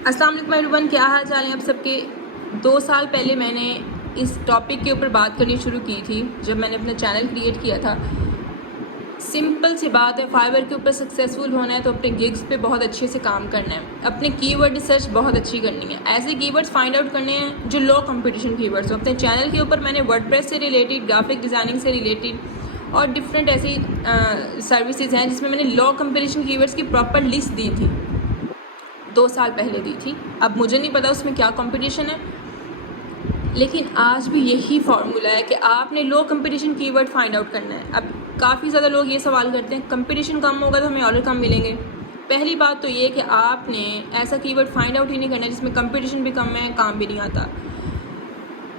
अस्सलाम वालेकुम एवरीवन, क्या हाल चाल है आप सबके। 2 साल पहले मैंने इस टॉपिक के ऊपर बात करनी शुरू की थी जब मैंने अपना चैनल क्रिएट किया था। सिंपल सी बात है, फाइवर के ऊपर सक्सेसफुल होना है तो अपने गिग्स पे बहुत अच्छे से काम करना है, अपने कीवर्ड रिसर्च बहुत अच्छी करनी है, ऐसे कीवर्ड्स फाइंड आउट करने हैं जो लो कंपटीशन कीवर्ड्स हो। अपने चैनल के ऊपर मैंने वर्डप्रेस से रिलेटेड, ग्राफिक डिज़ाइनिंग से रिलेटेड और डिफरेंट ऐसी सर्विसेज हैं जिसमें मैंने लो कंपटीशन कीवर्ड्स की प्रॉपर लिस्ट दी थी। 2 साल पहले दी थी। अब मुझे नहीं पता उसमें क्या कंपटीशन है, लेकिन आज भी यही फार्मूला है कि आपने लो कंपटीशन कीवर्ड फाइंड आउट करना है। अब काफ़ी ज़्यादा लोग ये सवाल करते हैं कंपटीशन कम होगा तो हमें ऑर्डर कम मिलेंगे। पहली बात तो ये कि आपने ऐसा कीवर्ड फाइंड आउट ही नहीं करना जिसमें कंपटीशन भी कम है, काम भी नहीं आता।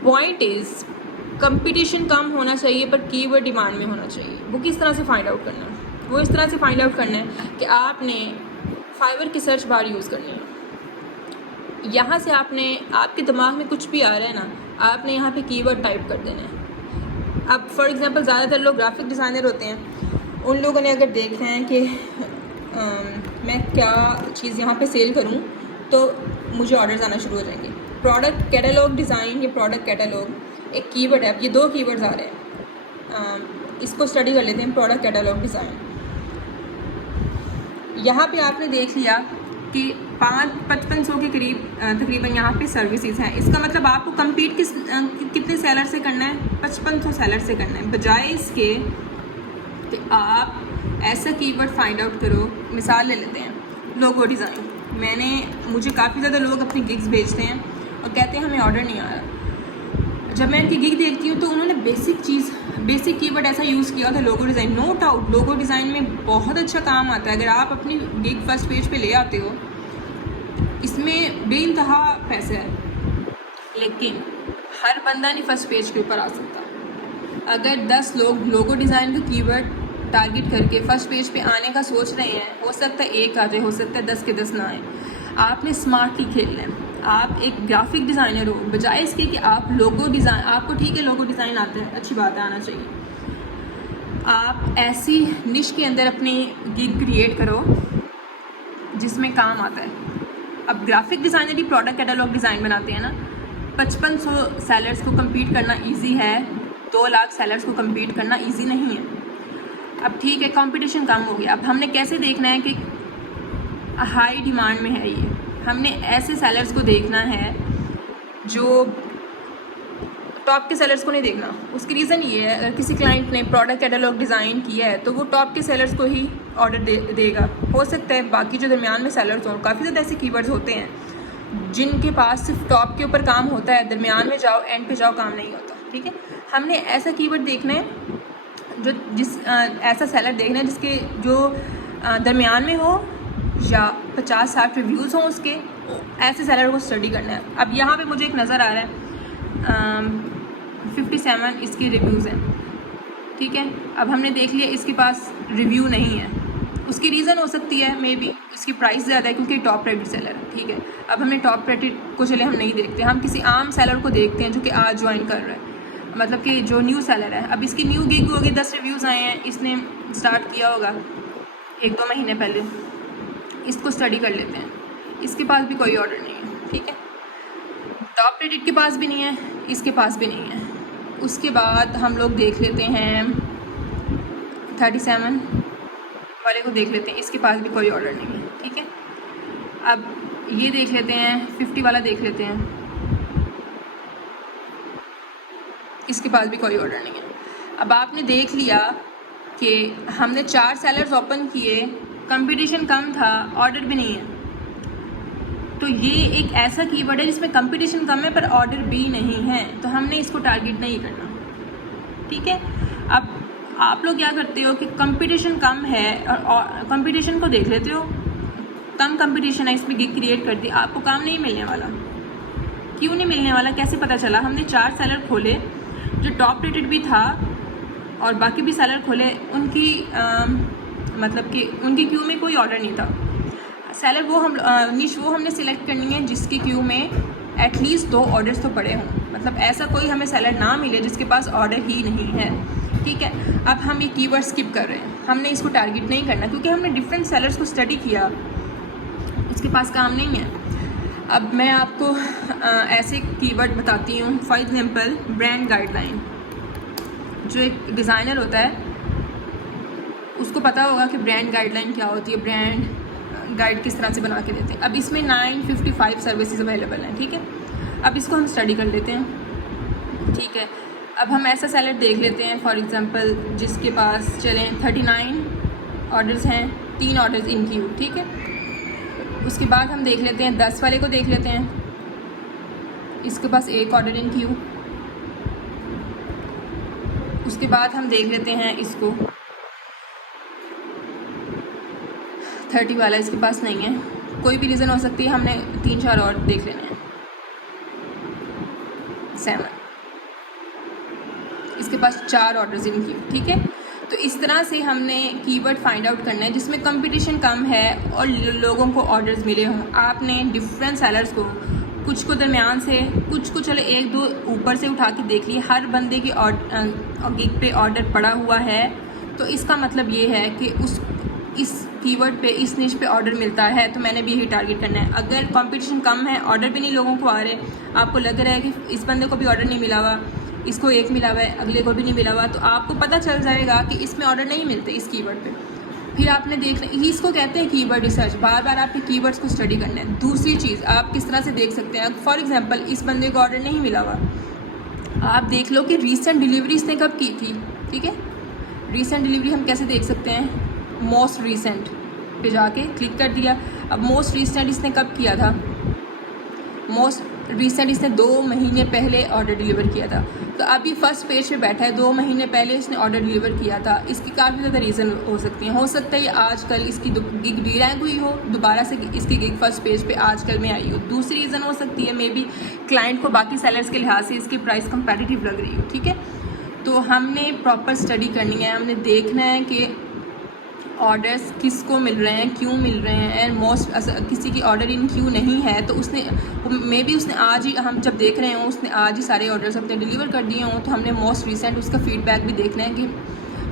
पॉइंट इज़ कंपटीशन कम होना चाहिए पर कीवर्ड डिमांड में होना चाहिए। वो किस तरह से फाइंड आउट करना है? वो इस तरह से फाइंड आउट करना है कि आपने फाइवर की सर्च बार यूज़ करनी है। यहाँ से आपने, आपके दिमाग में कुछ भी आ रहा है ना, आपने यहाँ पे कीवर्ड टाइप कर देना है। अब फॉर एग्जांपल ज़्यादातर लोग ग्राफिक डिज़ाइनर होते हैं, उन लोगों ने अगर देखना है कि मैं क्या चीज़ यहाँ पे सेल करूँ तो मुझे ऑर्डर्स आना शुरू हो जाएंगे। प्रोडक्ट कैटलॉग डिज़ाइन या प्रोडक्ट कैटलॉग एक कीवर्ड है। अब ये 2 कीवर्ड्स आ रहे हैं, इसको स्टडी कर लेते हैं। प्रोडक्ट कैटलॉग डिज़ाइन, यहाँ पे आपने देख लिया कि 5500 के करीब तकरीबन यहाँ पे सर्विसेज हैं। इसका मतलब आपको कम्पीट कितने सेलर से करना है? 5500 सेलर से करना है, बजाय इसके कि आप ऐसा कीवर्ड फाइंड आउट करो। मिसाल ले लेते हैं लोगो डिज़ाइन। मुझे काफ़ी ज़्यादा लोग अपनी गिग्स भेजते हैं और कहते हैं हमें ऑर्डर नहीं आ रहा। जब मैं उनकी गिग देखती हूँ तो उन्होंने बेसिक कीवर्ड ऐसा यूज़ किया था, logo design. No doubt logo design में बहुत अच्छा काम आता है। अगर आप अपनी गिग फर्स्ट पेज पे ले आते हो, इसमें बेइंतहा पैसे है, लेकिन हर बंदा नहीं फर्स्ट पेज के ऊपर आ सकता। अगर 10 लोग लोगो डिज़ाइन का कीवर्ड टारगेट करके फर्स्ट पेज पे आने का सोच रहे हैं, हो सकता है 1 आ जाए, हो सकता है 10 के 10 ना आए। आपने स्मार्टली खेलना है। आप एक ग्राफिक डिज़ाइनर हो, बजाय इसके कि आप लोगो डिज़ाइन, आपको ठीक है लोगो डिज़ाइन आता है, अच्छी बात है, आना चाहिए। आप ऐसी निश के अंदर अपनी गिग क्रिएट करो जिसमें काम आता है। अब ग्राफिक डिज़ाइनर ही प्रोडक्ट कैटलॉग डिज़ाइन बनाते हैं ना। 5500 सेलर्स को कम्पीट करना ईजी है, 2 लाख सेलर्स को कम्पीट करना ईजी नहीं है। अब ठीक है, कंपटीशन कम हो गया। अब हमने कैसे देखना है कि हाई डिमांड में है ये? हमने ऐसे सेलर्स को देखना है जो टॉप के सेलर्स को नहीं देखना। उसकी रीज़न ये है, अगर किसी क्लाइंट ने प्रोडक्ट कैटलॉग डिज़ाइन किया है तो वो टॉप के सेलर्स को ही ऑर्डर देगा। हो सकता है बाकी जो दरमियान में सेलर्स हों, काफ़ी ज़्यादा ऐसे कीवर्ड्स होते हैं जिनके पास सिर्फ टॉप के ऊपर काम होता है, दरमियान में जाओ, एंड पे जाओ, काम नहीं होता। ठीक है, हमने ऐसा कीवर्ड देखना है जो ऐसा सेलर देखना है जिसके जो दरमियान में हो या 50-60 रिव्यूज़ हों उसके, ऐसे सेलर को स्टडी करना है। अब यहाँ पे मुझे एक नज़र आ रहा है 57 इसके रिव्यूज़ हैं। ठीक है, अब हमने देख लिया इसके पास रिव्यू नहीं है। उसकी रीज़न हो सकती है मे बी इसकी प्राइस ज़्यादा है क्योंकि टॉप रेटेड सेलर है। ठीक है, अब हमने टॉप रेटेड को चले हम नहीं देखते, हम किसी आम सेलर को देखते हैं जो कि आज ज्वाइन कर रहा है, मतलब कि जो न्यू सेलर है। अब इसकी न्यू गिग होगी, 10 रिव्यूज़ आए हैं, इसने स्टार्ट किया होगा 1-2 महीने पहले। इसको स्टडी कर लेते हैं, इसके पास भी कोई ऑर्डर नहीं है। ठीक है, टॉप रेटेड के पास भी नहीं है, इसके पास भी नहीं है। उसके बाद हम लोग देख लेते हैं 37 वाले को देख लेते हैं, इसके पास भी कोई ऑर्डर नहीं है। ठीक है, अब ये देख लेते हैं 50 वाला देख लेते हैं, इसके पास भी कोई ऑर्डर नहीं है। अब आपने देख लिया कि हमने 4 सेलर्स ओपन किए, कंपटीशन कम था, ऑर्डर भी नहीं है। तो ये एक ऐसा कीवर्ड है जिसमें कंपटीशन कम है पर ऑर्डर भी नहीं है, तो हमने इसको टारगेट नहीं करना। ठीक है, अब आप लोग क्या करते हो कि कंपटीशन कम है और कंपटीशन को देख लेते हो, कम कंपटीशन है, इसमें गिग क्रिएट कर दी, आपको काम नहीं मिलने वाला। क्यों नहीं मिलने वाला, कैसे पता चला? हमने 4 सेलर खोले जो टॉप रेटेड भी था और बाकी भी सेलर खोले, उनकी मतलब कि उनकी क्यू में कोई ऑर्डर नहीं था। सेलर वो निश वो हमने सिलेक्ट करनी है जिसकी क्यू में एटलीस्ट 2 ऑर्डर्स तो पड़े हों। मतलब ऐसा कोई हमें सेलर ना मिले जिसके पास ऑर्डर ही नहीं है। ठीक है, अब हम ये कीवर्ड स्किप कर रहे हैं, हमने इसको टारगेट नहीं करना क्योंकि हमने डिफरेंट सेलर्स को स्टडी किया, इसके पास काम नहीं है। अब मैं आपको ऐसे कीवर्ड बताती हूँ। For example brand guideline. जो एक डिज़ाइनर होता है उसको पता होगा कि ब्रांड गाइडलाइन क्या होती है, ब्रांड गाइड किस तरह से बना के देते हैं। अब इसमें 955 सर्विसेज अवेलेबल हैं, ठीक है। अब इसको हम स्टडी कर लेते हैं, ठीक है। अब हम ऐसा सेलर देख लेते हैं फॉर एग्जांपल जिसके पास चलें 39 ऑर्डर्स हैं, 3 ऑर्डर्स इन क्यू, ठीक है। उसके बाद हम देख लेते हैं 10 वाले को देख लेते हैं, इसके पास 1 ऑर्डर इन क्यू। उसके बाद हम देख लेते हैं इसको 30 वाला, इसके पास नहीं है, कोई भी रीज़न हो सकती है, हमने 3-4 और देख लेने हैं। 7 इसके पास 4 ऑर्डर्स इन क्यू, ठीक है। तो इस तरह से हमने कीवर्ड फाइंड आउट करना है जिसमें कंपटीशन कम है और लोगों को ऑर्डर्स मिले हों। आपने डिफरेंट सेलर्स को, कुछ को दरमियान से, कुछ को चले 1-2 ऊपर से उठा के देख लिए, हर बंदे के गिग पे ऑर्डर पड़ा हुआ है, तो इसका मतलब ये है कि इस कीवर्ड पे, इस निश पे ऑर्डर मिलता है, तो मैंने भी यही टारगेट करना है। अगर कंपटीशन कम है, ऑर्डर भी नहीं लोगों को आ रहे, आपको लग रहा है कि इस बंदे को भी ऑर्डर नहीं मिला हुआ, इसको 1 मिला हुआ है, अगले को भी नहीं मिला हुआ, तो आपको पता चल जाएगा कि इसमें ऑर्डर नहीं मिलते इस कीवर्ड पे। फिर आपने देखना, इसको कहते हैं कीवर्ड रिसर्च। बार बार आपके कीवर्ड्स को स्टडी करना है। दूसरी चीज़ आप किस तरह से देख सकते हैं, फॉर एग्जांपल इस बंदे को ऑर्डर नहीं मिला हुआ, आप देख लो कि रीसेंट डिलीवरी इसने कब की थी, ठीक है। रीसेंट डिलीवरी हम कैसे देख सकते हैं, मोस्ट रीसेंट पे जाके क्लिक कर दिया। अब मोस्ट रीसेंट इसने कब किया था, मोस्ट रिसेंट इसने 2 महीने पहले ऑर्डर डिलीवर किया था। तो अभी फर्स्ट पेज पे बैठा है, 2 महीने पहले इसने ऑर्डर डिलीवर किया था। इसकी काफ़ी ज़्यादा रीज़न हो सकती हैं। हो सकता है ये आजकल इसकी गिग डी रैंक हुई हो, दोबारा से इसकी गिग फर्स्ट पेज पे आजकल में आई हो। दूसरी रीज़न हो सकती है मे बी क्लाइंट को बाकी सेलर्स के लिहाज से इसकी प्राइस कंपेटिटिव लग रही हो, ठीक है। तो हमने प्रॉपर स्टडी करनी है, हमने देखना है कि ऑर्डर्स किसको मिल रहे हैं, क्यों मिल रहे हैं। मोस्ट किसी की ऑर्डर इन क्यू नहीं है तो उसने मे बी उसने आज ही, हम जब देख रहे हों उसने आज ही सारे ऑर्डर्स अपने डिलीवर कर दिए हों, तो हमने मोस्ट रिसेंट उसका फ़ीडबैक भी देखना है कि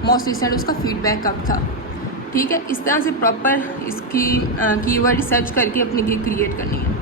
मोस्ट रिसेंट उसका फ़ीडबैक कब था, ठीक है। इस तरह से प्रॉपर इसकी कीवर्ड रिसर्च करके अपनी गिग क्रिएट करनी है।